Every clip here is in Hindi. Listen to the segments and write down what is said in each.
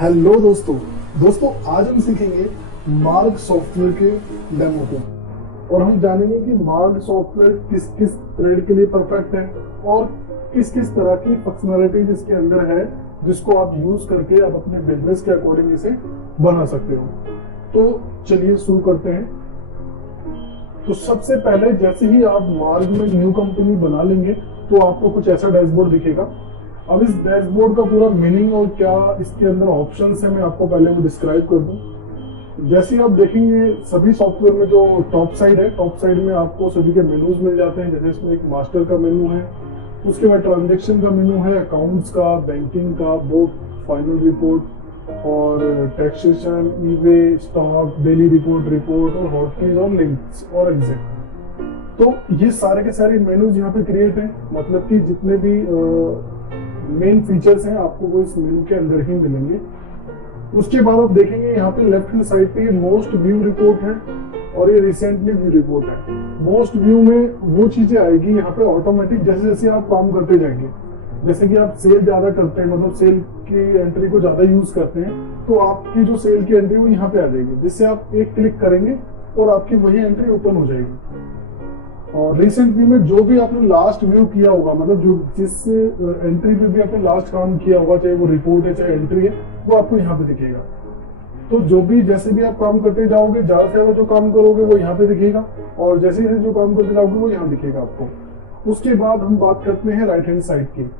हेलो दोस्तों आज हम सीखेंगे मार्ग सॉफ्टवेयर के डेमो को और हम जानेंगे कि मार्ग सॉफ्टवेयर किस किस थ्रेड के लिए परफेक्ट है और किस किस तरह की फंक्शनैलिटीज इसके अंदर है जिसको आप यूज करके आप अपने बिजनेस के अकॉर्डिंग इसे बना सकते हो। तो चलिए शुरू करते हैं। तो सबसे पहले जैसे ही आप मार्ग में न्यू कंपनी बना लेंगे तो आपको कुछ ऐसा डैशबोर्ड दिखेगा। अब इस डैशबोर्ड का पूरा मीनिंग और क्या इसके अंदर ऑप्शंस है मैं आपको पहले वो डिस्क्राइब कर दूं। जैसे आप देखेंगे सभी सॉफ्टवेयर में जो टॉप साइड है, टॉप साइड में आपको सभी के मेनूज मिल जाते हैं। जैसे इसमें एक मास्टर का मेनू है, उसके बाद ट्रांजेक्शन का मेनू है, अकाउंट्स का, बैंकिंग का, बुक, फाइनल रिपोर्ट और taxation, e-way, stock, daily report और हॉटकीज और लिंक्स और एग्जिट। तो ये सारे के सारे मेनूज यहाँ पे क्रिएट हैं, मतलब कि जितने भी मेन फीचर्स हैं आपको वो इस मेनू के अंदर ही मिलेंगे। उसके बाद आप देखेंगे यहाँ पे लेफ्ट हैंड साइड पे मोस्ट व्यू रिपोर्ट है और ये रिसेंटली व्यू रिपोर्ट है। मोस्ट व्यू में वो चीजें आएगी यहाँ पे ऑटोमेटिक, जैसे जैसे आप काम करते जाएंगे। जैसे कि आप सेल ज्यादा करते हैं, मतलब सेल की एंट्री को ज्यादा यूज करते हैं, तो आपकी जो सेल की एंट्री वो यहाँ पे आ जाएगी, जिससे आप एक क्लिक करेंगे और आपकी वही एंट्री ओपन हो जाएगी। और रिसेंट व्यू में जो भी आपने लास्ट व्यू किया होगा, मतलब जो जिस एंट्री पे भी आपने लास्ट काम किया होगा, चाहे वो रिपोर्ट है चाहे एंट्री है, वो आपको यहाँ पे दिखेगा। तो जो भी जैसे भी आप काम करते जाओगे, ज्यादा से ज्यादा जो काम करोगे वो यहाँ पे दिखेगा और जैसे जैसे जो काम करते जाओगे वो यहाँ दिखेगा आपको। उसके बाद हम बात करते हैं राइट हैंड साइड की।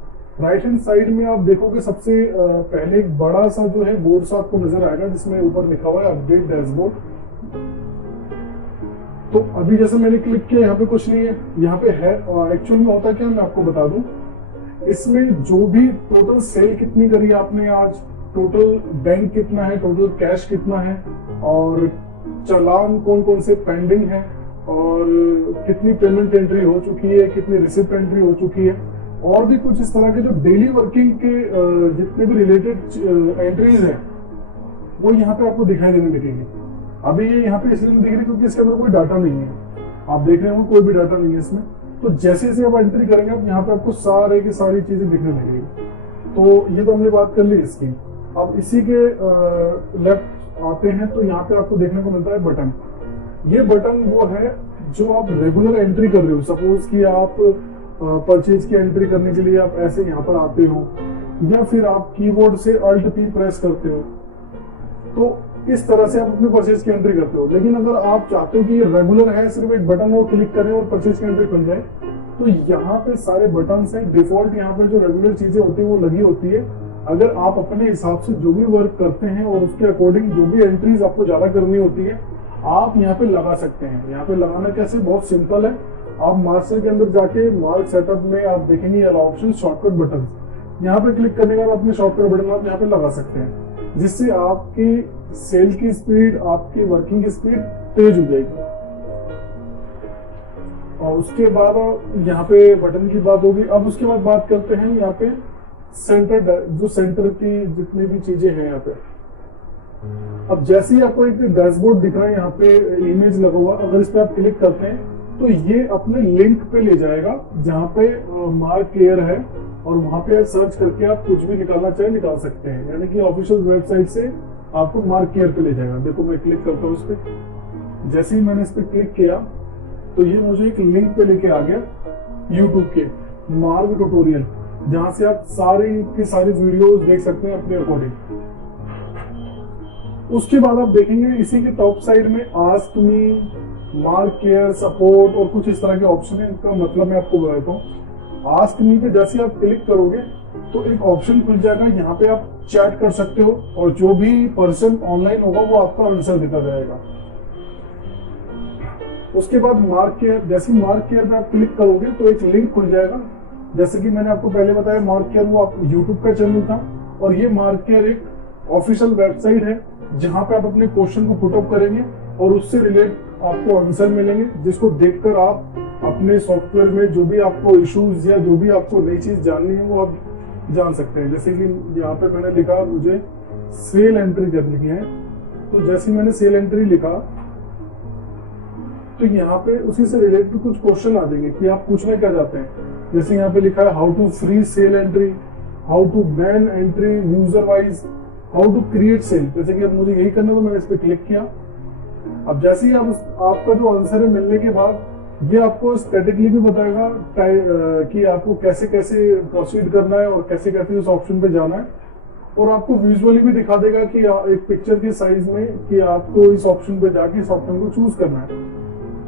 राइट हैंड साइड में आप देखोगे सबसे पहले एक बड़ा सा जो है बोर्ड सा आपको नजर आएगा, जिसमें ऊपर लिखा हुआ है अपडेट डैशबोर्ड। तो अभी जैसे मैंने क्लिक किया, यहाँ पे कुछ नहीं है, यहाँ पे है। एक्चुअल में होता क्या मैं आपको बता दूं, इसमें जो भी टोटल सेल कितनी करी आपने आज, टोटल बैंक कितना है, टोटल कैश कितना है और चालान कौन कौन से पेंडिंग है और कितनी पेमेंट एंट्री हो चुकी है, कितनी रिसिप्ट एंट्री हो चुकी है और भी कुछ इस तरह के जो डेली वर्किंग के जितने भी रिलेटेड एंट्रीज हैं वो यहाँ पे आपको दिखाई देने लगेंगे। अभी ये यहाँ पे इसलिए दिख रही है क्योंकि इसके अंदर कोई डाटा नहीं है, आप देख रहे हो कोई भी डाटा नहीं है इसमें। तो जैसे जैसे आप एंट्री करेंगे आप यहाँ पे आपको सारे की सारी चीजें दिखने लगेगी। तो ये तो हमने बात कर ली इसकी। अब इसी के लेफ्ट आते हैं तो यहाँ पे आपको देखने को मिलता है बटन। ये बटन वो है जो आप रेगुलर एंट्री कर रहे हो। सपोज कि आप परचेज की एंट्री करने के लिए आप ऐसे यहाँ पर आते हो या फिर आप कीबोर्ड से Alt P प्रेस करते हो, तो इस तरह से आप अपने परचेज की एंट्री करते हो। लेकिन अगर आप चाहते हो कि ये रेगुलर है, सिर्फ एक बटन वो क्लिक करें और परचेज की एंट्री खुल जाए, तो यहाँ पे सारे बटन हैं। डिफॉल्ट यहाँ पे जो रेगुलर चीजें होती है वो लगी होती है। अगर आप अपने हिसाब से जो भी वर्क करते हैं और उसके अकॉर्डिंग जो भी एंट्रीज आपको ज्यादा करनी होती है आप यहाँ पे लगा सकते हैं। यहाँ पे लगाना कैसे, बहुत सिंपल है। आप मास्टर के अंदर जाके मार्क सेटअप में आप देखेंगे ऑप्शन शॉर्टकट बटन, यहाँ पे क्लिक करने के बाद अपने शॉर्टकट बटन आप यहाँ पे लगा सकते हैं, जिससे आपकी सेल की स्पीड, आपकी वर्किंग की स्पीड तेज हो जाएगी। और उसके बाद यहाँ पे बटन की बात होगी। अब उसके बाद बात करते हैं यहाँ पे सेंटर, जो सेंटर की जितनी भी चीजें हैं यहाँ पे। अब जैसे ही आपको एक डैशबोर्ड दिख रहा है, यहाँ पे इमेज लगा हुआ, अगर इस पे आप क्लिक करते हैं तो ये अपने लिंक पे ले जाएगा जहाँ पे मार्क केयर है और वहां पे सर्च करके आप कुछ भी निकालना चाहे निकाल सकते हैं। यानी कि ऑफिशियल वेबसाइट से आपको मार्क केयर पे ले जाएगा। देखो मैं क्लिक करता हूँ इस पे, जैसे ही मैंने इस पे क्लिक किया तो ये मुझे एक लिंक पे लेके आ गया यूट्यूब के मार्ग ट्यूटोरियल, जहां से आप सारी की सारी वीडियोस देख सकते हैं अपने अकॉर्डिंग। उसके बाद आप देखेंगे इसी के टॉप साइड में ask me, mark care, support और कुछ इस तरह के ऑप्शन है। इनका मतलब मैं आपको बताता हूँ। आस्क मी पे जैसे आप क्लिक करोगे तो एक ऑप्शन खुल जाएगा, यहाँ पे आप चैट कर सकते हो और जो भी पर्सन ऑनलाइन होगा वो आपका आंसर देता जाएगा। उसके बाद मार्क केयर, जैसे मार्क केयर पे आप क्लिक करोगे तो एक लिंक खुल जाएगा। जैसे कि मैंने आपको पहले बताया, मार्क केयर वो यूट्यूब का चैनल था और ये मार्क केयर एक ऑफिशियल वेबसाइट है जहां पे आप अपने क्वेश्चन को पुटअप करेंगे और उससे रिलेट आपको आंसर मिलेंगे, जिसको देखकर आप अपने सॉफ्टवेयर में जो भी आपको इश्यूज या जो भी आपको नई चीज जाननी है वो आप जान सकते हैं। जैसे कि यहाँ पे मैंने लिखा मुझे सेल एंट्री करनी है, तो जैसे मैंने सेल एंट्री लिखा तो यहाँ पे उसी से रिलेटेड कुछ क्वेश्चन आ जाएंगे कि आप पूछना क्या चाहते हैं। जैसे यहाँ पे लिखा है how to free sale entry, how to ban entry user wise, how to create sale, जैसे कि अब मुझे यही करना तो मैंने इस पर क्लिक किया। अब जैसे ही आपका जो आंसर है मिलने के बाद ये आपको स्टैटिकली भी बताएगा कि आपको कैसे कैसे प्रोसीड करना है और कैसे कैसे उस ऑप्शन पे जाना है, और आपको विजुअली भी दिखा देगा कि एक पिक्चर के साइज में कि आपको इस ऑप्शन पे जाके इस ऑप्शन को चूज करना है।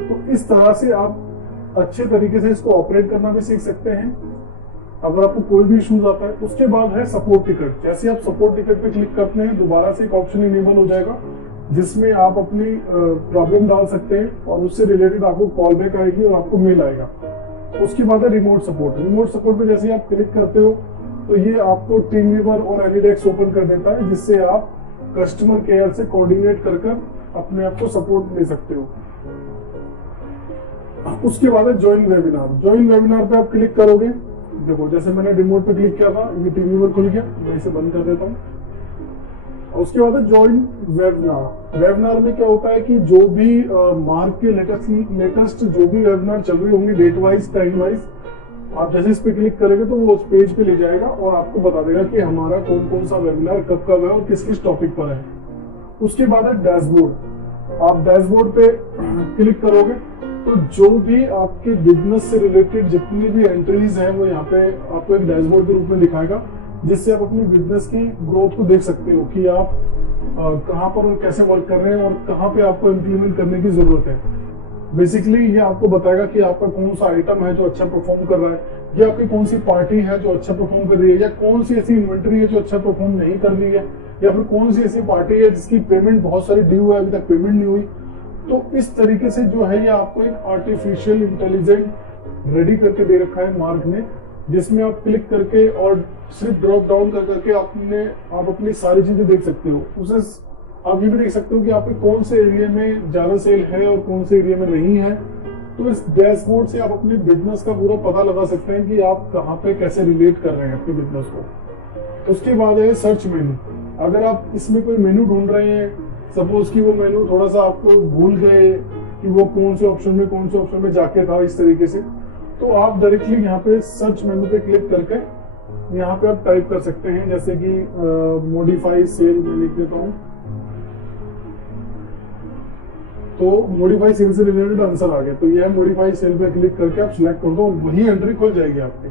तो इस तरह से आप अच्छे तरीके से इसको ऑपरेट करना भी सीख सकते हैं अगर आपको कोई भी इश्यूज आता है। उसके बाद है सपोर्ट टिकट। जैसे आप सपोर्ट टिकट पे क्लिक करते हैं दोबारा से एक ऑप्शन इनेबल हो जाएगा जिसमें आप अपनी प्रॉब्लम डाल सकते हैं और उससे रिलेटेड आपको कॉल बैक आएगी और आपको मेल आएगा। उसके बाद है रिमोट सपोर्ट। रिमोट सपोर्ट पे जैसे आप क्लिक करते हो तो ये आपको टीमवीवर और एनीडेस्क ओपन कर देता है जिससे आप कस्टमर केयर से कोऑर्डिनेट कर अपने आप को सपोर्ट ले सकते हो। उसके बाद है ज्वाइन वेबिनार। ज्वाइन वेबिनार पे आप क्लिक करोगे, देखो जैसे मैंने रिमोट पे क्लिक किया था ये टीमवीवर खुल गया, मैं इसे बंद कर देता हूँ। उसके बाद है ज्वाइन वेबिनार। वेबिनार में क्या होता है कि जो भी मार्क के लेटेस्ट जो भी वेबिनार चल रही होंगी डेट वाइज टाइम वाइज, आप जैसे इस पे क्लिक करेंगे तो वो उस पेज पे ले जाएगा और आपको बता देगा कि हमारा कौन कौन सा वेबिनार कब कब है और किस किस टॉपिक पर है। उसके बाद है डैशबोर्ड। आप डैशबोर्ड पे क्लिक करोगे तो जो भी आपके बिजनेस से रिलेटेड जितनी भी एंट्रीज हैं वो यहाँ पे आपको एक डैशबोर्ड के रूप में दिखाएगा जिससे आप अपनी बिजनेस की ग्रोथ को देख सकते हो कि आप कहाँ पर और कैसे वर्क कर रहे हैं और कहाँ पे आपको इम्प्लीमेंट करने की जरूरत है। बेसिकली ये आपको बताएगा कि आपका कौन सा आइटम है जो अच्छा परफॉर्म कर रहा है, या आपकी कौन सी पार्टी है जो अच्छा परफॉर्म कर रही है, या कौन सी ऐसी इन्वेंट्री है जो अच्छा परफॉर्म नहीं कर रही है, या फिर कौन सी ऐसी पार्टी है जिसकी पेमेंट बहुत सारी ड्यू है अभी तक पेमेंट नहीं हुई। तो इस तरीके से जो है ये आपको एक आर्टिफिशियल इंटेलिजेंट रेडी करके दे रखा है मार्क ने, जिसमें आप क्लिक करके और सिर्फ ड्रॉप डाउन करके आप अपनी सारी चीजें देख सकते हो। उसे आप ये भी देख सकते हो कि आपके कौन से एरिया में ज्यादा सेल है और कौन से एरिया में नहीं है। तो इस डैशबोर्ड से आप अपने बिजनेस का पूरा पता लगा सकते हैं कि आप कहाँ पे कैसे रिलेट कर रहे हैं अपने बिजनेस को। उसके बाद है सर्च मेनू। अगर आप इसमें कोई मेनू ढूंढ रहे हैं, सपोज कि वो मेनू थोड़ा सा आपको भूल गए कि वो कौन से ऑप्शन में जाके था इस तरीके से, तो आप डायरेक्टली यहाँ पे सर्च मेनू पे क्लिक करके यहाँ पे आप टाइप कर सकते हैं, जैसे कि मॉडिफाई सेल में लिख देता हूँ तो मॉडिफाई सेल से रिलेटेड आंसर आ गया। तो ये मॉडिफाई सेल पे क्लिक करके आप सिलेक्ट कर दो, वही एंट्री खुल जाएगी आपकी।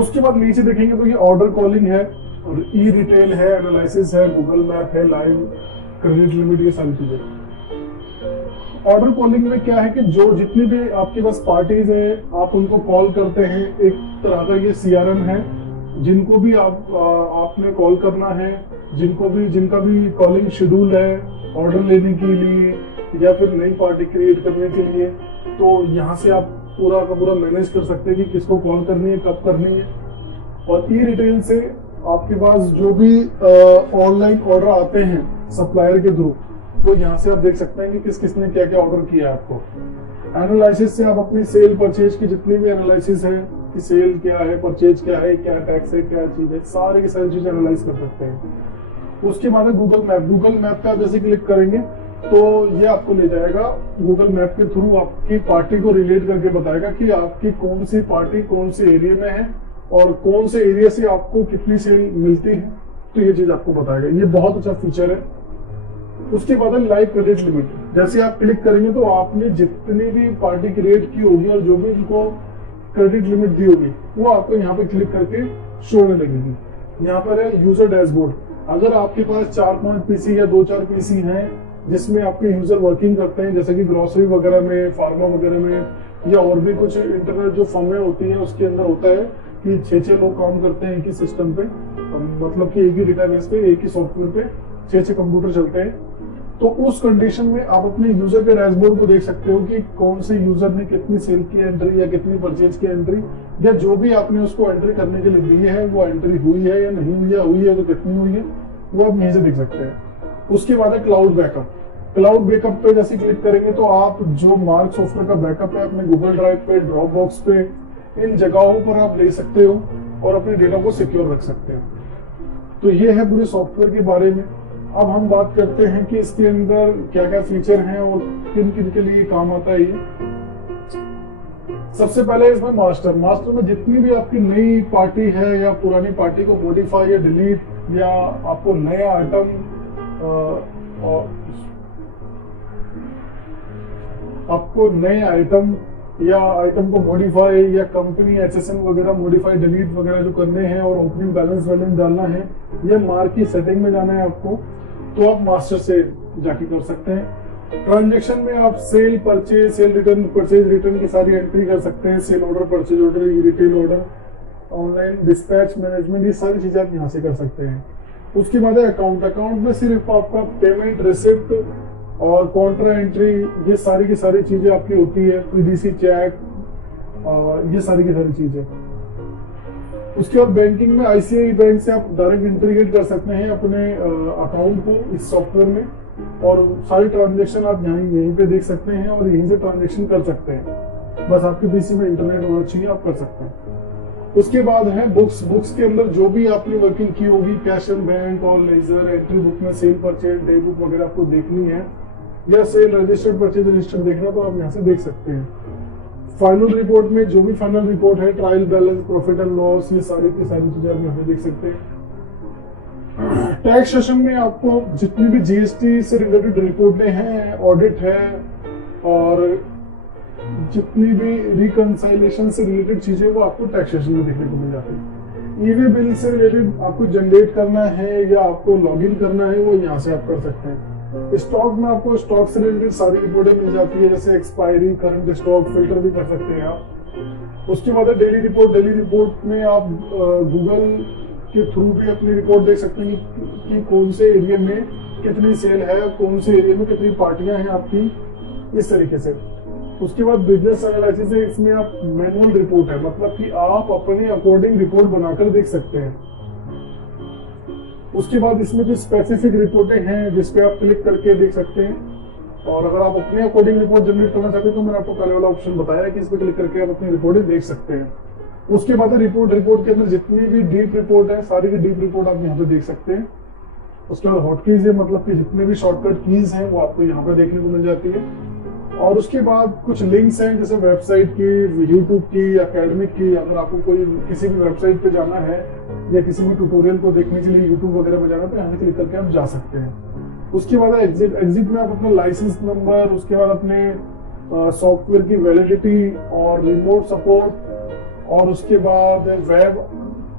उसके बाद नीचे देखेंगे तो ये ऑर्डर कॉलिंग है और ई रिटेल है, एनालिसिस है, गूगल मैप है, लाइव क्रेडिट लिमिट, ये सारी चीजें। ऑर्डर कॉलिंग में क्या है कि जो जितनी भी आपके पास पार्टीज है आप उनको कॉल करते हैं। एक तरह का ये सीआरएम है, जिनको भी आपने कॉल करना है, जिनका भी कॉलिंग शेड्यूल है ऑर्डर लेने के लिए या फिर नई पार्टी क्रिएट करने के लिए, तो यहाँ से आप पूरा का पूरा मैनेज कर सकते हैं कि किसको कॉल करनी है, कब करनी है। और ई रिटेल से आपके पास जो भी ऑनलाइन ऑर्डर आते हैं सप्लायर के थ्रू, तो यहाँ से आप देख सकते हैं कि किसने क्या क्या ऑर्डर किया है आपको। एनालिसिस से आप अपनी सेल परचेज की जितनी भी एनालिसिस है कि सेल क्या है, परचेज क्या है, क्या टैक्स है, क्या चीज है, सारी की सारी चीजें एनालाइज कर सकते हैं। उसके बाद है गूगल मैप। गूगल मैप का जैसे क्लिक करेंगे तो ये आपको ले जाएगा गूगल मैप के थ्रू आपकी पार्टी को रिलेट करके बताएगा कि आपकी कौन सी पार्टी कौन से एरिया में है और कौन से एरिया से आपको कितनी सेल मिलती है, तो ये चीज आपको बताएगा। ये बहुत अच्छा फीचर है। उसके बाद है लाइव क्रेडिट लिमिट। जैसे आप क्लिक करेंगे तो आपने जितनी भी पार्टी क्रिएट की होगी और जो भी उनको क्रेडिट लिमिट दी होगी वो आपको यहाँ पे क्लिक करके शो होने लगेगी। यहाँ पर है यूजर डैशबोर्ड। अगर आपके पास 4-5 पीसी या 2-4 पीसी हैं जिसमें आपके यूजर वर्किंग करते हैं, जैसे कि ग्रोसरी वगैरह में, फार्मा वगैरह में, या और भी कुछ इंटरनेट जो फर्में होती हैं उसके अंदर होता है कि 6-6 लोग काम करते हैं एक ही सिस्टम पे, मतलब कि एक ही डेटाबेस पे, एक ही सॉफ्टवेयर पे 6-6 कंप्यूटर चलते हैं। तो उस कंडीशन में आप अपने यूजर के डैशबोर्ड को देख सकते हो कि कौन से यूजर ने कितनी सेल की एंट्री या कितनी परचेज की एंट्री, या जो भी आपने उसको एंट्री करने के लिए दी है वो एंट्री हुई है या नहीं हुई है तो कितनी हुई है, वो आप यहीं से देख सकते हैं। उसके बाद है क्लाउड बैकअप। क्लाउड बैकअप पे जैसे क्लिक करेंगे तो आप जो मार्क सॉफ्टवेयर का बैकअप है अपने गूगल ड्राइव पे, ड्रॉप बॉक्स पे, इन जगहों पर आप ले सकते हो और अपने डेटा को सिक्योर रख सकते हो। तो ये है पूरे सॉफ्टवेयर के बारे में। अब हम बात करते हैं कि इसके अंदर क्या क्या फीचर हैं और किन किन के लिए काम आता है ये। सबसे पहले इसमें मास्टर मास्टर में जितनी भी आपकी नई पार्टी है या पुरानी पार्टी को मॉडिफाई या डिलीट या आपको नया आइटम आपको नए आइटम या आइटम को मॉडिफाई या कंपनी एचएसएन वगैरह मॉडिफाई डिलीट वगैरह जो करने हैं और ओपनिंग बैलेंस वैलेंस डालना है या मार्क की सेटिंग में जाना है आपको, तो आप मास्टर से जाके कर सकते हैं। ट्रांजेक्शन में आप sale purchase, sale return, purchase return की सारी एंट्री कर सकते हैं। Sale order, purchase order, retail order, online dispatch management, ये सारी चीजें आप यहाँ से कर सकते हैं। उसके बाद है अकाउंट। अकाउंट में सिर्फ आपका पेमेंट, रिसिप्ट और कॉन्ट्रा एंट्री, ये सारी की सारी चीजें आपकी होती है। पीडीसी चेक, ये सारी की सारी चीजें। उसके बाद बैंकिंग में आईसीआई बैंक से आप डायरेक्ट इंटीग्रेट कर सकते हैं अपने अकाउंट को इस सॉफ्टवेयर में, और सारी ट्रांजेक्शन आप यहीं पे देख सकते हैं और यहीं से ट्रांजेक्शन कर सकते हैं। बस आपके पीसी में इंटरनेट होना चाहिए, आप कर सकते हैं। उसके बाद है बुक्स। बुक्स के अंदर जो भी आपने वर्किंग की होगी, कैश एंड बैंक और लेजर, एंट्री बुक में सेल परचेज, डे बुक वगैरह आपको देखनी है या सेल रजिस्टर्ड, परचेज रजिस्टर्ड देखना, तो आप यहाँ से देख सकते हैं। फाइनल रिपोर्ट में जो भी फाइनल रिपोर्ट है, trial balance, profit and loss, ये सारी की सारी चीजें आप यहाँ पे देख सकते हैं। टैक्स सेशन में आपको जितनी भी जीएसटी से रिलेटेड रिपोर्टें हैं, ऑडिट है और जितनी भी रिकंसाइलेशन से रिलेटेड चीजें, वो आपको टैक्सेशन में देखने को मिल जाती है। ईवे बिल से रिलेटेड आपको जनरेट करना है या आपको लॉगिन करना है, वो यहाँ से आप कर सकते हैं। स्टॉक में आपको स्टॉक से रिलेटेड सारी रिपोर्टें मिल जाती है, जैसे एक्सपायरी, करंट स्टॉक, फिल्टर भी कर सकते हैं आप। उसके बाद डेली रिपोर्ट। डेली रिपोर्ट में आप गूगल के थ्रू भी अपनी रिपोर्ट देख सकते हैं कि कौन से एरिया में कितनी सेल है, कौन से एरिया में कितनी पार्टियां हैं आपकी, इस तरीके से। उसके बाद बिजनेस एनालिसिस है, इसमें आप मैनुअल रिपोर्ट है, मतलब कि आप अपने अकॉर्डिंग रिपोर्ट बनाकर देख सकते हैं। उसके बाद इसमें कुछ स्पेसिफिक रिपोर्टें हैं जिसपे आप क्लिक करके देख सकते हैं, और अगर आप अपने अकॉर्डिंग रिपोर्ट जनरेट करना चाहते हैं तो मैंने आपको पहले वाला ऑप्शन बताया कि इस पर क्लिक करके आप अपनी रिपोर्टें देख सकते हैं। उसके बाद रिपोर्ट। रिपोर्ट के अंदर जितनी भी डीप रिपोर्ट है, सारी की डीप रिपोर्ट आप यहाँ पे देख सकते हैं। उसके बाद हॉटकीज है, मतलब कि जितने भी शॉर्टकट कीज हैं वो आपको यहाँ पे देखने को मिल जाती है। और उसके बाद कुछ लिंक्स हैं, जैसे वेबसाइट की, यूट्यूब की, एकेडमिक की। अगर आपको कोई किसी भी वेबसाइट पे जाना है या किसी भी ट्यूटोरियल को देखने के लिए यूट्यूब वगैरह में जाना है, तो यहाँ से क्लिक करके आप जा सकते हैं। उसके बाद एग्जिट। एग्जिट में आप अपना लाइसेंस नंबर, उसके बाद अपने सॉफ्टवेयर की वैलिडिटी और रिमोट सपोर्ट, और उसके बाद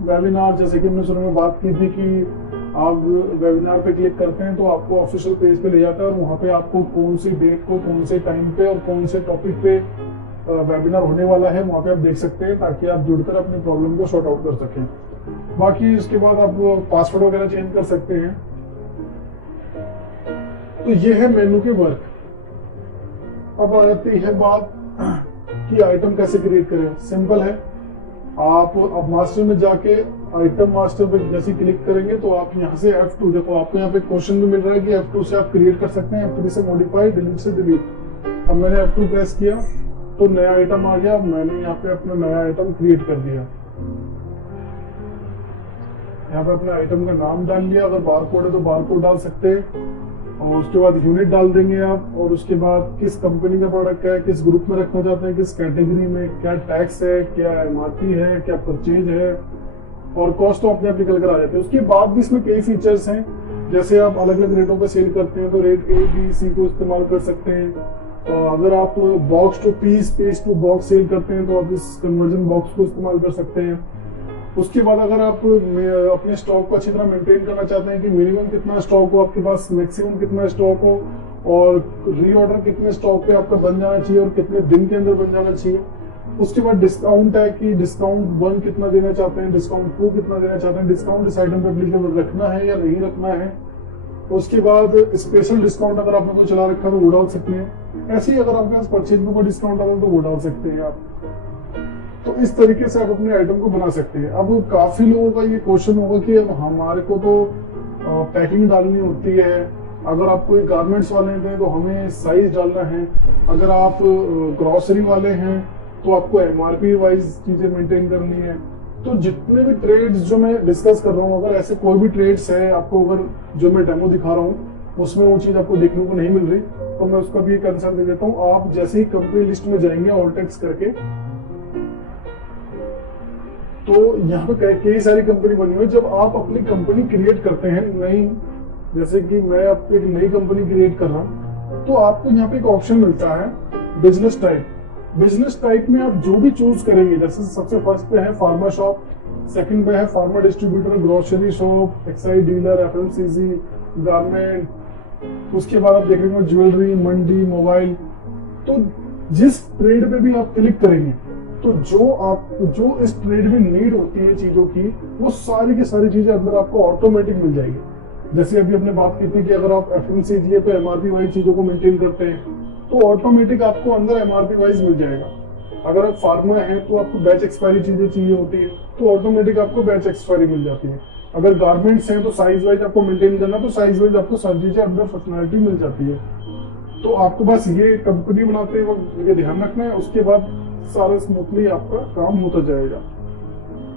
वेबिनार, जैसे कि हमने शुरू में बात की थी कि आप वेबिनार पे क्लिक करते हैं तो आपको ऑफिशियल पेज पे ले जाता है, और वहाँ पे आपको कौन सी डेट को, कौन से टाइम पे और कौन से टॉपिक पे वेबिनार होने वाला है, वहाँ पे आप देख सकते हैं, ताकि आप जुड़कर अपनी प्रॉब्लम को सॉर्ट आउट कर सकें। बाकी इसके बाद आप पासवर्ड वगैरह चेंज कर सकते हैं। तो ये है मेनू के वर्क। अब आती है बात कि आइटम कैसे क्रिएट करें। सिंपल है, आप अब मास्टर में जाके आइटम मास्टर पे जैसे क्लिक करेंगे तो आप यहाँ से F2, देखो आपको यहाँ पे क्वेश्चन भी मिल रहा है कि F2 से आप क्रिएट कर सकते हैं, F3 से मॉडिफाई, डिलीट से डिलीट। अब मैंने F2 प्रेस किया तो नया आइटम आ गया, मैंने यहाँ पे अपना नया आइटम क्रिएट कर दिया। यहाँ पे अपने आइटम का नाम डाल लिया, अगर बारकोड है तो बारकोड डाल सकते हैं, और उसके बाद यूनिट डाल देंगे आप, और उसके बाद किस कंपनी का प्रोडक्ट है, किस ग्रुप में रखना चाहते हैं, किस कैटेगरी में, क्या टैक्स है, क्या एमआरपी है, क्या परचेज है, और कॉस्ट तो अपने आप निकल कर आ जाते हैं। उसके बाद भी इसमें कई फीचर्स हैं, जैसे आप अलग अलग रेटों पर सेल करते हैं तो रेट A, B, C को इस्तेमाल कर सकते हैं। अगर आप box to piece, piece to box sale करते हैं तो आप इस कन्वर्जन बॉक्स को इस्तेमाल कर सकते हैं। उसके बाद अगर आप अपने स्टॉक को अच्छी तरह मेंटेन करना चाहते हैं कि मिनिमम कितना स्टॉक हो आपके पास, मैक्सिमम कितना स्टॉक हो, और रीऑर्डर कितने स्टॉक पे आपका बन जाना चाहिए और कितने दिन के अंदर बन जाना चाहिए। उसके बाद डिस्काउंट है कि डिस्काउंट 1 कितना देना चाहते हैं, डिस्काउंट 2 कितना देना चाहते हैं, डिस्काउंट इस आइटम पे एप्लीकेबल रखना है या नहीं रखना है। उसके बाद स्पेशल डिस्काउंट अगर आपने कोई चला रखा है तो वो डाल सकते हैं। ऐसे ही अगर आपके पास परचेज में कोई डिस्काउंट आता है तो वो डाल सकते हैं आप। तो इस तरीके से आप अपने आइटम को बना सकते हैं। अब काफी लोगों का ये क्वेश्चन होगा कि अब हमारे को तो पैकिंग डालनी होती है, अगर आप कोई गारमेंट्स वाले हैं तो हमें साइज डालना है, अगर आप ग्रोसरी वाले हैं तो आपको एमआरपी वाइज चीजें मेंटेन करनी है। तो जितने भी ट्रेड्स जो मैं डिस्कस कर रहा हूँ, अगर ऐसे कोई भी ट्रेड्स है आपको, अगर जो मैं डेमो दिखा रहा हूँ उसमें वो चीज आपको देखने को नहीं मिल रही, तो मैं उसका भी एक आंसर दे देता हूँ। आप जैसे ही कंपनी लिस्ट में जाएंगे ऑल टेक्स्ट करके, तो यहाँ पे कई सारी कंपनी बनी हुई है। जब आप अपनी कंपनी क्रिएट करते हैं नई, जैसे कि मैं अब एक नई कंपनी क्रिएट कर रहा हूँ, तो आपको यहाँ पे एक ऑप्शन मिलता है बिजनेस टाइप। बिजनेस टाइप में आप जो भी चूज करेंगे, जैसे सबसे फर्स्ट पे है फार्मा शॉप, सेकंड पे है pharma distributor, grocery shop, excise dealer, FMCG, garment, उसके बाद आप देखेंगे ज्वेलरी, मंडी, मोबाइल। तो जिस ट्रेड पे भी आप क्लिक करेंगे तो जो इस ट्रेड में नीड होती है चीजों की, वो सारी की सारी चीजें अंदर आपको ऑटोमेटिक मिल जाएगी। जैसे अभी हमने बात की थी कि अगर आप एफएमसीजी है तो एमआरपी वाइज चीजों को मेंटेन करते हैं, तो ऑटोमेटिक आपको अंदर एमआरपी वाइज मिल जाएगा। अगर आप फार्मा है तो आपको बैच एक्सपायरी चीजें चाहिए होती है, तो ऑटोमेटिक आपको बैच एक्सपायरी मिल जाती है। अगर गारमेंट्स हैं तो साइज वाइज आपको मेंटेन करना, तो साइज वाइज आपको सारी चीजें अंदर फंक्शनैलिटी मिल जाती है। तो आपको बस ये कंपनी बनाते वक्त ये ध्यान रखना है, उसके बाद सारा स्मूथली आपका काम होता जाएगा।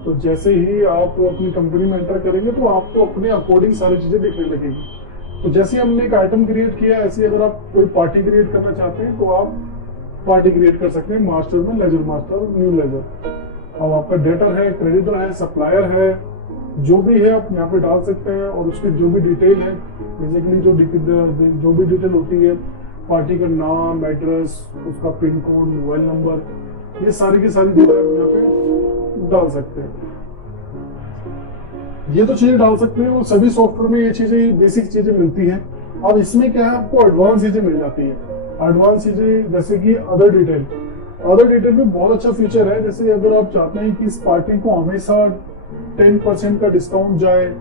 तो जैसे ही आप अपनी कंपनी में एंटर करेंगे तो आपको अपने अकॉर्डिंग सारी चीजें दिखने लगेगी। तो जैसे हमने एक आइटम क्रिएट किया, ऐसे अगर आप कोई पार्टी क्रिएट करना चाहते हैं तो आप पार्टी क्रिएट कर सकते हैं मास्टर में, लेजर मास्टर, न्यू लेजर। अब आपका डेटर है, क्रेडिटर है, सप्लायर है, जो भी है आप यहाँ पे डाल सकते हैं। और उसके जो भी डिटेल है, बेसिकली जो भी डिटेल होती है, पार्टी का नाम, एड्रेस, उसका पिन कोड, मोबाइल नंबर, ये सारी की सारी चीजें आप यहाँ पे डाल सकते हैं। ये तो चीजें डाल सकते हैं, और सभी सॉफ्टवेयर में ये चीजें, बेसिक चीजें मिलती हैं। अब इसमें क्या है, आपको एडवांस चीजें मिल जाती है। एडवांस चीजें जैसे कि अदर डिटेल में बहुत अच्छा फीचर है। जैसे अगर आप चाहते हैं कि इस पार्टी को हमेशा 10% का डिस्काउंट जाए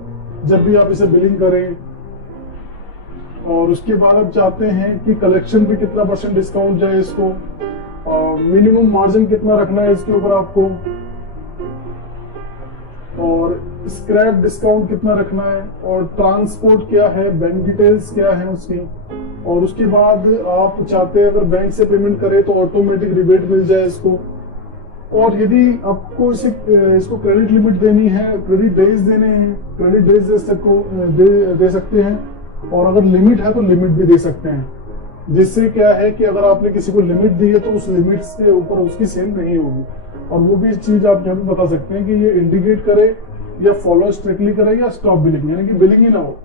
जब भी आप इसे बिलिंग करें, और उसके बाद आप चाहते हैं कि कलेक्शन पे कितना % डिस्काउंट जाए, इसको मिनिमम मार्जिन कितना रखना है इसके ऊपर आपको, और स्क्रैप डिस्काउंट कितना रखना है, और ट्रांसपोर्ट क्या है, बैंक डिटेल्स क्या है उसकी। और उसके बाद आप चाहते हैं अगर बैंक से पेमेंट करें तो ऑटोमेटिक रिबेट मिल जाए इसको। और यदि आपको इसको क्रेडिट लिमिट देनी है, क्रेडिट डेज देने हैं, क्रेडिट डेज दे सकते हैं। और अगर लिमिट है तो लिमिट भी दे सकते हैं, जिससे क्या है कि अगर आपने किसी को लिमिट दी है तो उस लिमिट से ऊपर उसकी सेल नहीं होगी। और वो भी चीज आप यहाँ पे बता सकते हैं कि ये इंडिकेट करे या फॉलो स्ट्रिक्टली करे या स्टॉप बिलिंग, यानी कि बिलिंग ही ना हो।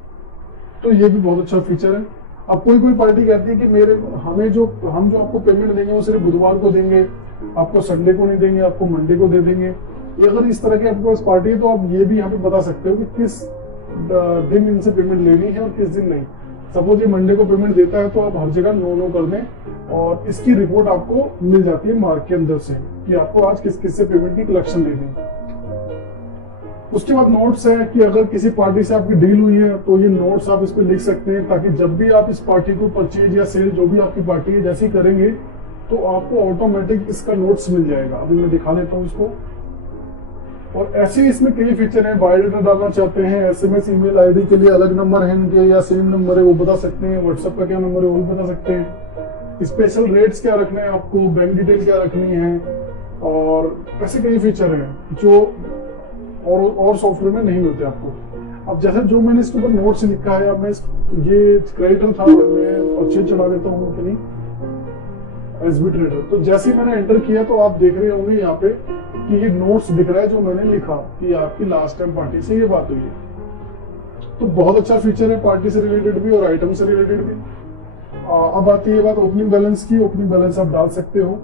तो ये भी बहुत अच्छा फीचर है। अब कोई पार्टी कहती है कि हम जो आपको पेमेंट देंगे वो सिर्फ बुधवार को देंगे, आपको संडे को नहीं देंगे, आपको मंडे को दे देंगे। ये अगर इस तरह की आपके पास पार्टी है तो आप ये भी यहाँ पे बता सकते हो कि किस दिन इनसे पेमेंट लेनी है और किस दिन नहीं। सपोज ये मंडे को पेमेंट देता है तो आप हर जगह नो कर दें, और इसकी रिपोर्ट आपको मिल जाती है मार्क के अंदर से कि आपको आज किस से पेमेंट की कलेक्शन लेनी है। उसके बाद नोट्स है कि अगर किसी पार्टी से आपकी डील हुई है तो ये नोट्स आप इस पे लिख सकते हैं, ताकि जब भी आप इस पार्टी को परचेज या सेल, जो भी आपकी पार्टी है, जैसे ही करेंगे तो आपको ऑटोमेटिक इसका नोट्स मिल जाएगा। अभी मैं दिखा देता हूँ इसको। और ऐसे इसमें कई फीचर हैं। बायोडाटा डालना चाहते हैं, एसएमएस, ईमेल आईडी के लिए अलग नंबर है इनके या सेम नंबर है वो बता सकते हैं, व्हाट्सएप का क्या नंबर है वो बता सकते हैं, स्पेशल रेट्स क्या रखना है आपको, बैंक डिटेल क्या रखनी है, और ऐसे कई फीचर हैं जो और सॉफ्टवेयर में नहीं मिलते आपको। अब जैसे जो मैंने इसके ऊपर नोट्स लिखा है, अब मैं ये क्रेडिटर था, मैं परचेज चला देता हूँ अपनी एसबी ट्रेडर। तो जैसे ही मैंने एंटर किया तो आप देख रहे होंगे यहाँ पे कि ये नोट्स दिख रहा है जो मैंने लिखा कि आपकी लास्ट टाइम पार्टी से ये बात हुई है। तो बहुत अच्छा फीचर है पार्टी से रिलेटेड भी और आइटम से रिलेटेड भी। अब आती है बात ओपनिंग बैलेंस की। ओपनिंग बैलेंस आप डाल सकते हो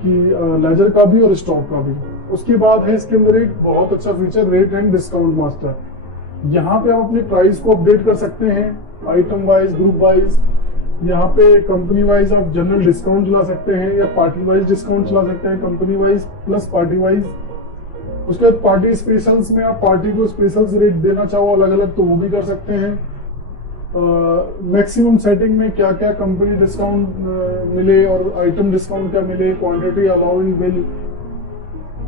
कि लेजर का भी और स्टॉक का भी। उसके बाद है इसके अंदर एक बहुत अच्छा feature, rate and discount master. यहाँ पे आप अपनी प्राइस को अपडेट कर सकते हैं आइटम वाइज, ग्रुप वाइज। यहाँ पे कंपनी वाइज आप जनरल डिस्काउंट चला सकते हैं या पार्टी वाइज डिस्काउंट चला सकते हैं, company wise plus party wise. उसके बाद पार्टी स्पेशल्स में आप पार्टी को स्पेशल्स रेट देना चाहो अलग अलग तो वो भी कर सकते हैं। मैक्सिमम सेटिंग में क्या क्या कंपनी डिस्काउंट मिले और आइटम डिस्काउंट क्या मिले, क्वांटिटी अलाउइंग बिल,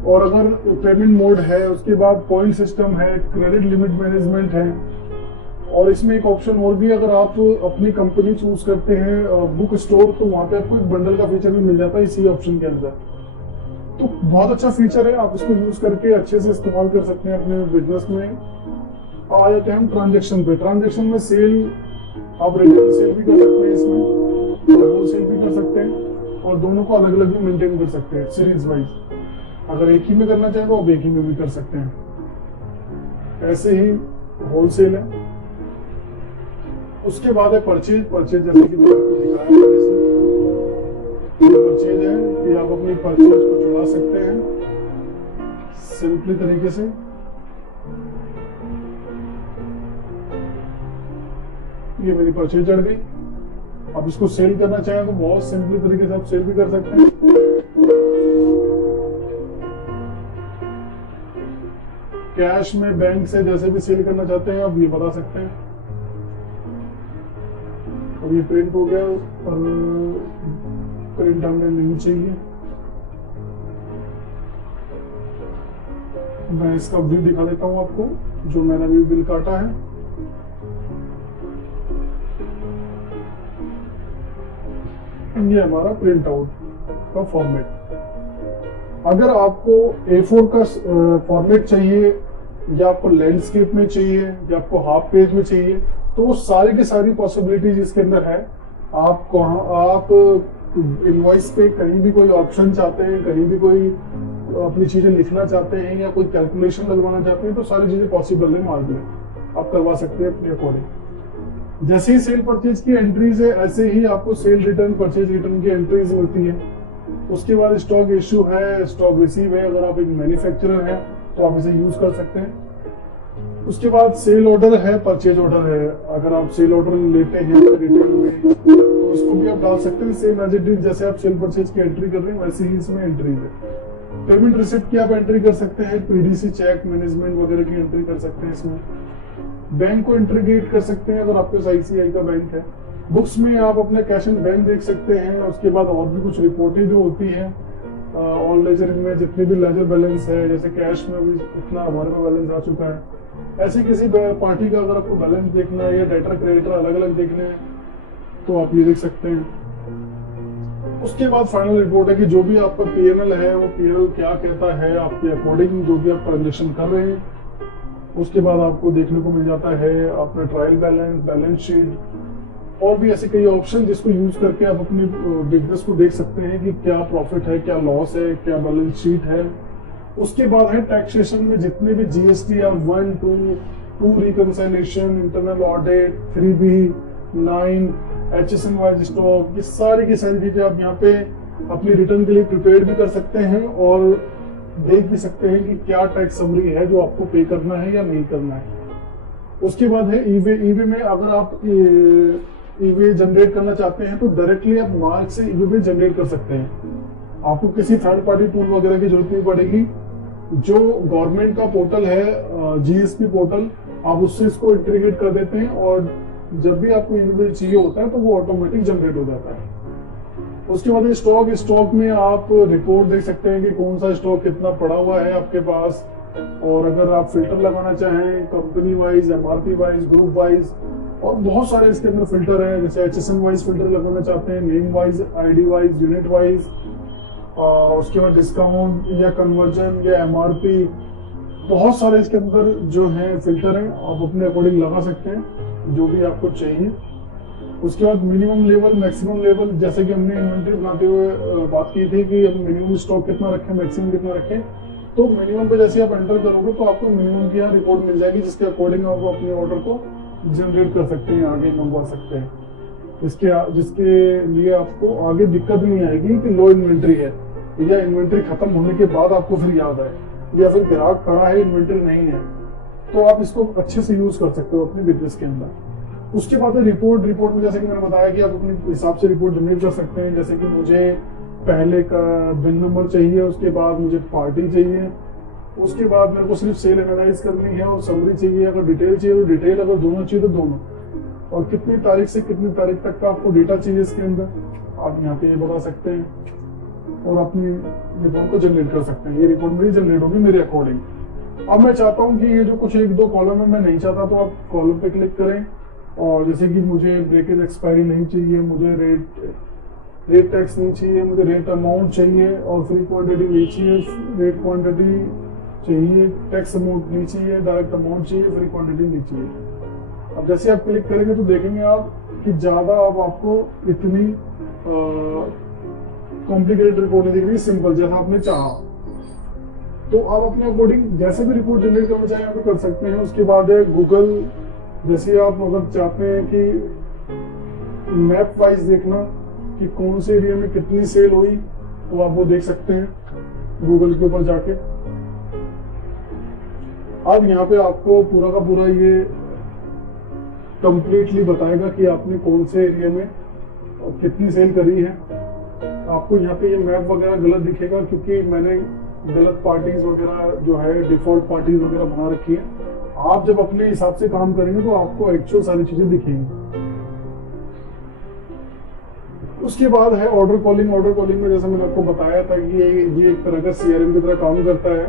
और अगर पेमेंट मोड है। उसके बाद पॉइंट सिस्टम है, क्रेडिट लिमिट मैनेजमेंट है, और इसमें एक ऑप्शन और भी, अगर आप अपनी कंपनी चूज करते हैं बुक स्टोर तो वहां पे आपको एक बंडल का फीचर भी मिल जाता है इसी ऑप्शन के अंदर। तो बहुत अच्छा फीचर है, आप इसको यूज करके अच्छे से इस्तेमाल कर सकते हैं अपने बिजनेस में। आ जाते हैं हम ट्रांजेक्शन पे। ट्रांजेक्शन में सेल, आप रिटेल सेल भी कर सकते हैं, इसमें होल सेल भी कर सकते हैं, और दोनों को अलग अलग भी मेंटेन कर सकते हैं सीरीज वाइज। अगर एक ही में करना चाहें तो आप एक ही में भी कर सकते हैं। ऐसे ही होलसेल है। उसके बाद है परचेज। परचेज जैसे कि मैंने आपको दिखाया पहले से, ये परचेज है कि आप अपनी परचेज को चढ़ा सकते हैं सिंपली तरीके से। ये मेरी परचेज चढ़ गई। आप इसको सेल करना चाहें तो बहुत सिंपली तरीके से आप सेल भी कर सकते हैं। कैश में बैंक से जैसे भी सेल करना चाहते हैं आप ये बता सकते हैं। और ये प्रिंट हो गया और प्रिंट हमें नहीं चाहिए। मैं इसका व्यू दिखा देता हूं आपको, जो मैंने अभी बिल काटा है। ये हमारा प्रिंट आउट का फॉर्मेट। अगर आपको A4 का फॉर्मेट चाहिए या आपको लैंडस्केप में चाहिए या आपको हाफ पेज में चाहिए, तो सारी की सारी पॉसिबिलिटीज इसके अंदर है। आप इनवॉइस पे कहीं भी कोई ऑप्शन चाहते हैं, कहीं भी कोई अपनी चीजें लिखना चाहते हैं या कोई कैलकुलेशन लगवाना चाहते हैं, तो सारी चीजें पॉसिबल है मार्क में, आप करवा सकते हैं अपने अकॉर्डिंग। जैसे ही सेल परचेज की एंट्रीज है, ऐसे ही आपको सेल रिटर्न परचेज रिटर्न की एंट्रीज मिलती है। उसके बाद स्टॉक इश्यू है, स्टॉक रिसीव है। अगर आप एक मैन्युफैक्चरर हैं तो आप इसे यूज कर सकते हैं। उसके बाद सेल ऑर्डर है, परचेज ऑर्डर है। अगर आप सेल ऑर्डर लेते हैं रिटेल में तो उसको भी आप डाल सकते हैं। सेम एज इट इज जैसे आप सेल परचेज की एंट्री कर रहे हैं वैसे ही इसमें एंट्री है। पेमेंट रिसिप्ट की आप एंट्री कर सकते हैं, पीडीसी चेक मैनेजमेंट वगैरह की एंट्री कर सकते हैं इसमें। बैंक को इंटीग्रेट कर सकते हैं अगर आपके पास आईसीआई का बैंक है। बुक्स में आप अपने कैश एंड बैंक देख सकते हैं। उसके बाद और भी कुछ रिपोर्टें जो होती हैं ऑल लेजर में, जितने भी लेजर बैलेंस है, जैसे कैश में भी कितना हमारे में बैलेंस आ चुका है, ऐसे किसी पार्टी का अगर आपको बैलेंस देखना है या डेटर क्रेडिटर अलग अलग देखने हैं तो आप ये देख सकते हैं। उसके बाद फाइनल रिपोर्ट है कि जो भी आपका पीएनएल है वो पीएनएल क्या कहता है, आपके अकॉर्डिंग जो भी आप ट्रांजेक्शन कर रहे हैं। उसके बाद आपको देखने को मिल जाता है अपना ट्रायल बैलेंस, बैलेंस शीट और भी ऐसे कई ऑप्शन जिसको यूज करके आप अपने बिजनेस को देख सकते हैं कि क्या प्रॉफिट है, क्या लॉस है, क्या बैलेंस शीट है। उसके बाद है टैक्सेशन में जितने भी जीएसटी या 1, 2 reconciliation, internal audit, 3B, 9 HSN wise stock, ये सारी की सारी चीजें आप यहाँ पे अपनी रिटर्न के लिए प्रिपेयर भी कर सकते हैं और देख भी सकते हैं कि क्या टैक्स समरी है जो आपको पे करना है या नहीं करना है। उसके बाद है ईवे। ईवे में अगर आप ईवे जनरेट करना चाहते हैं तो डायरेक्टली आप मार्क से ईवे जनरेट कर सकते हैं। आपको किसी थर्ड पार्टी टूल वगैरह की जरूरत नहीं पड़ेगी। जो गवर्नमेंट का पोर्टल है जीएसपी पोर्टल, आप उससे इसको इंटीग्रेट कर देते हैं और जब भी आपको ईमेल चाहिए होता है तो वो ऑटोमेटिक जनरेट हो जाता है। उसके बाद स्टॉक में आप रिपोर्ट देख सकते हैं कि कौन सा स्टॉक कितना पड़ा हुआ है आपके पास। और अगर आप फिल्टर लगाना चाहें company wise, MRP wise, group wise और बहुत सारे इसके अंदर फिल्टर हैं। जैसे HSN वाइज फिल्टर लगाना चाहते हैं, name wise, ID wise, unit wise. उसके बाद डिस्काउंट या कन्वर्जन या एमआरपी, बहुत सारे इसके अंदर जो है फिल्टर हैं, आप अपने अकॉर्डिंग लगा सकते हैं जो भी आपको चाहिए। उसके बाद मिनिमम लेवल, मैक्सिमम लेवल, जैसे कि हमने इन्वेंटरी बनाते हुए बात की थी कि हम मिनिमम स्टॉक कितना रखें, मैक्सिमम कितना रखें। तो मिनिमम पे जैसे आप एंटर करोगे तो आपको मिनिमम की यहाँ रिपोर्ट मिल जाएगी जिसके अकॉर्डिंग आप अपने ऑर्डर को जनरेट कर सकते हैं, आगे मंगवा सकते हैं। जिसके लिए आपको आगे दिक्कत नहीं आएगी कि लो इन्वेंट्री है या इन्वेंट्री खत्म होने के बाद आपको फिर याद आए या फिर ग्राहक खड़ा है इन्वेंट्री नहीं है, तो आप इसको अच्छे से यूज कर सकते हो अपने बिजनेस के अंदर। उसके बाद है रिपोर्ट में जैसे कि मैंने बताया कि आप अपने हिसाब से रिपोर्ट जनरेट कर सकते हैं। जैसे कि मुझे पहले का बिल नंबर चाहिए, उसके बाद मुझे पार्टी चाहिए, उसके बाद मेरे को सिर्फ सेल एनालाइज करनी है और समरी चाहिए। अगर डिटेल चाहिए तो डिटेल, अगर दोनों चाहिए तो दोनों, और कितनी तारीख से कितनी तारीख तक का आपको डेटा चाहिए इसके अंदर आप यहाँ पे ये बता सकते हैं और अपनी रिपोर्ट को जनरेट कर सकते हैं। ये रिपोर्ट मेरी जनरेट होगी मेरे अकॉर्डिंग। अब मैं चाहता हूँ कि ये जो कुछ 1-2 कॉलम है मैं नहीं चाहता, तो आप कॉलम पे क्लिक करें। और जैसे कि मुझे ब्रेकेज एक्सपायरी नहीं चाहिए, मुझे रेट टैक्स नहीं चाहिए, मुझे रेट अमाउंट चाहिए और फ्री क्वांटिटी नहीं चाहिए, रेट क्वांटिटी चाहिए, टैक्स अमाउंट नहीं चाहिए, डायरेक्ट अमाउंट चाहिए, फ्री क्वांटिटी नहीं चाहिए। अब जैसे आप क्लिक करेंगे तो देखेंगे आप कि ज्यादा अब आपको इतनी कॉम्प्लिकेटेड रिपोर्ट नहीं दिख रही, सिंपल जैसा आपने चाहा। तो आप अपने अकॉर्डिंग जैसे भी रिपोर्ट जनरेट करना चाहें यहाँ पे कर सकते हैं। उसके बाद है गूगल, जैसे आप अगर चाहते हैं कि मैप वाइज देखना कि कौन से एरिया में कितनी सेल हुई, तो आप वो देख सकते हैं गूगल के ऊपर जाके। अब यहाँ पे आपको पूरा का पूरा ये कंप्लीटली बताएगा कि आपने कौन से एरिया में कितनी सेल करी है। आपको यहाँ पे ये मैप वगैरह गलत दिखेगा क्योंकि मैंने गलत पार्टीज वगैरह जो है डिफॉल्ट पार्टीज वगैरह बना रखी है। आप जब अपने हिसाब से काम करेंगे तो आपको एक्चुअल सारी चीजें दिखेंगी। उसके बाद है ऑर्डर कॉलिंग। ऑर्डर कॉलिंग में जैसा मैंने आपको बताया था कि ये एक तरह का सीआरएम की तरह काम करता है।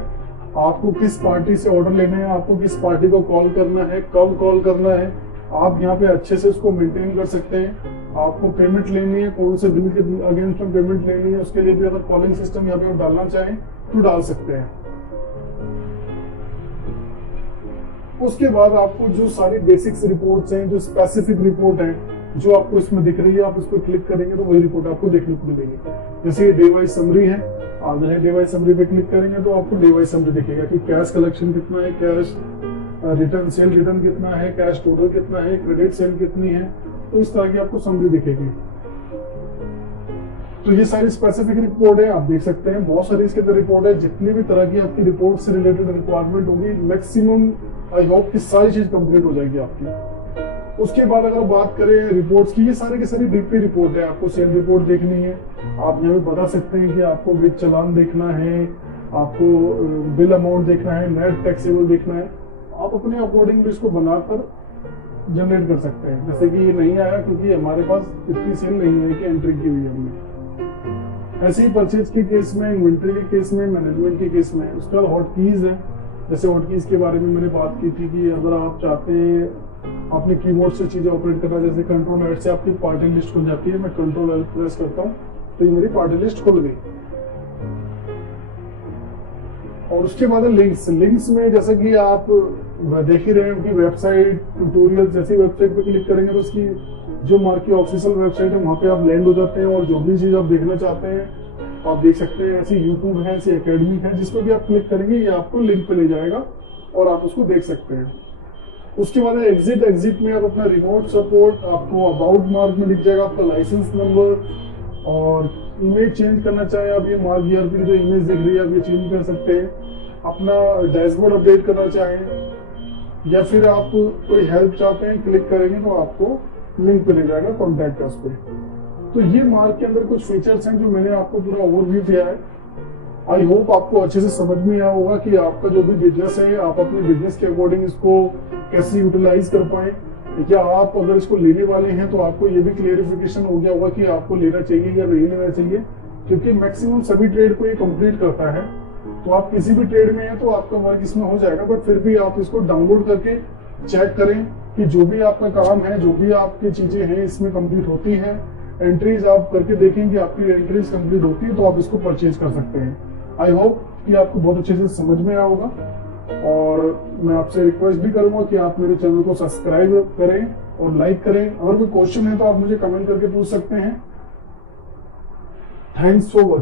आपको किस पार्टी से ऑर्डर लेना है, आपको किस पार्टी को कॉल करना है, कब कॉल करना है, आप यहाँ पे अच्छे से उसको मेंटेन कर सकते हैं। आपको पेमेंट लेनी है, कौन से बिल के अगेंस्ट में पेमेंट लेनी है, उसके लिए भी अगर कॉलिंग सिस्टम यहाँ पे डालना चाहें तो डाल सकते हैं। उसके बाद आपको जो सारी बेसिक्स रिपोर्ट्स हैं, जो स्पेसिफिक रिपोर्ट हैं, जो आपको इसमें दिख रही है, आप इसको क्लिक करेंगे तो वही रिपोर्ट आपको देखने को मिलेगी। जैसे ये डे वाइज समरी है, आप डे वाइज समरी पे क्लिक करेंगे तो आपको डे वाइज समरी दिखेगा कि कैश कलेक्शन कितना है, कैश रिटर्न सेल रिटर्न कितना है, कैश टोटल कितना है, क्रेडिट सेल कितनी है, तो इस तरह की आपको समरी दिखेगी। तो ये सारी स्पेसिफिक रिपोर्ट है, आप देख सकते हैं बहुत सारी इसके अंदर रिपोर्ट है। जितनी भी तरह की आपकी रिपोर्ट से रिलेटेड रिक्वायरमेंट होगी, मैक्सिमम आई होप कि सारी चीज कंप्लीट हो जाएगी आपकी। उसके बाद अगर बात करें रिपोर्ट्स की, ये सारी की सारी डीपी रिपोर्ट है। आपको सेल रिपोर्ट देखनी है, आप यहाँ पे बता सकते हैं कि आपको विद चालान देखना है, आपको बिल अमाउंट देखना है, नेट टैक्सेबल देखना है। आप अपने अकॉर्डिंग इसको बनाकर जनरेट कर सकते हैं। जैसे कि ये नहीं आया क्योंकि हमारे पास इतनी सेल नहीं है कि एंट्री की हुई है हमने। ऐसे ही परचेज के केस में, इन्वेंट्री के केस में, मैनेजमेंट के केस में। उसके बाद हॉट कीज है। जैसे हॉट कीज के बारे में मैंने बात की थी कि अगर आप चाहते हैं अपने कीबोर्ड से चीजें ऑपरेट करना, जैसे कंट्रोल एल से आपकी पार्टी लिस्ट खुल जाती है। मैं कंट्रोल एल प्रेस करता हूँ तो ये मेरी पार्टी लिस्ट खुल गई। और उसके बाद लिंक्स। लिंक्स में जैसे कि आप देख ही रहे हो कि वेबसाइट ट्यूटोरियल, जैसी वेबसाइट पे क्लिक करेंगे तो उसकी जो मार्की ऑफिशियल वेबसाइट है वहां पे आप लैंड हो जाते हैं और जो भी चीज आप देखना चाहते हैं आप देख सकते हैं। ऐसी यूट्यूब है, ऐसी एकेडमी है, जिसपे भी आप क्लिक करेंगे ये आपको लिंक पे ले जाएगा और आप उसको देख सकते हैं। उसके बाद एग्जिट। एग्जिट में आप अपना रिमोट सपोर्ट, आपको अबाउट मार्क में दिख जाएगा आपका लाइसेंस नंबर, और इमेज चेंज करना चाहे आप, ये मार्क ईआरपी जो इमेज दिख रही है आप ये चेंज कर सकते हैं। अपना डैशबोर्ड अपडेट करना चाहें या फिर आप कोई हेल्प चाहते हैं, क्लिक करेंगे तो आपको लिंक पे ले जाएगा कॉन्टैक्ट अस पे। तो ये मार्क के अंदर कुछ फीचर्स हैं जो मैंने आपको पूरा ओवरव्यू दिया है। आई होप आपको अच्छे से समझ में आया होगा कि आपका जो भी बिजनेस है आप अपने बिजनेस के अकॉर्डिंग इसको कैसे यूटिलाइज कर पाए, या आप अगर इसको लेने वाले हैं तो आपको ये भी क्लियरिफिकेशन हो गया होगा कि आपको लेना चाहिए या नहीं लेना चाहिए, क्योंकि मैक्सिमम सभी ट्रेड को ये कंप्लीट करता है। तो आप किसी भी ट्रेड में हैं तो आपका वर्क इसमें हो जाएगा, बट फिर भी आप इसको डाउनलोड करके चेक करें कि जो भी आपका काम है, जो भी आपकी चीजें हैं इसमें कंप्लीट होती है। एंट्रीज आप करके देखें कि आपकी एंट्रीज कंप्लीट होती है तो आप इसको परचेज कर सकते हैं। आई होप कि आपको बहुत अच्छे से समझ में आया होगा, और मैं आपसे रिक्वेस्ट भी करूंगा कि आप मेरे चैनल को सब्सक्राइब करें और लाइक करें। अगर कोई क्वेश्चन है तो आप मुझे कमेंट करके पूछ सकते हैं। Thanks for watching.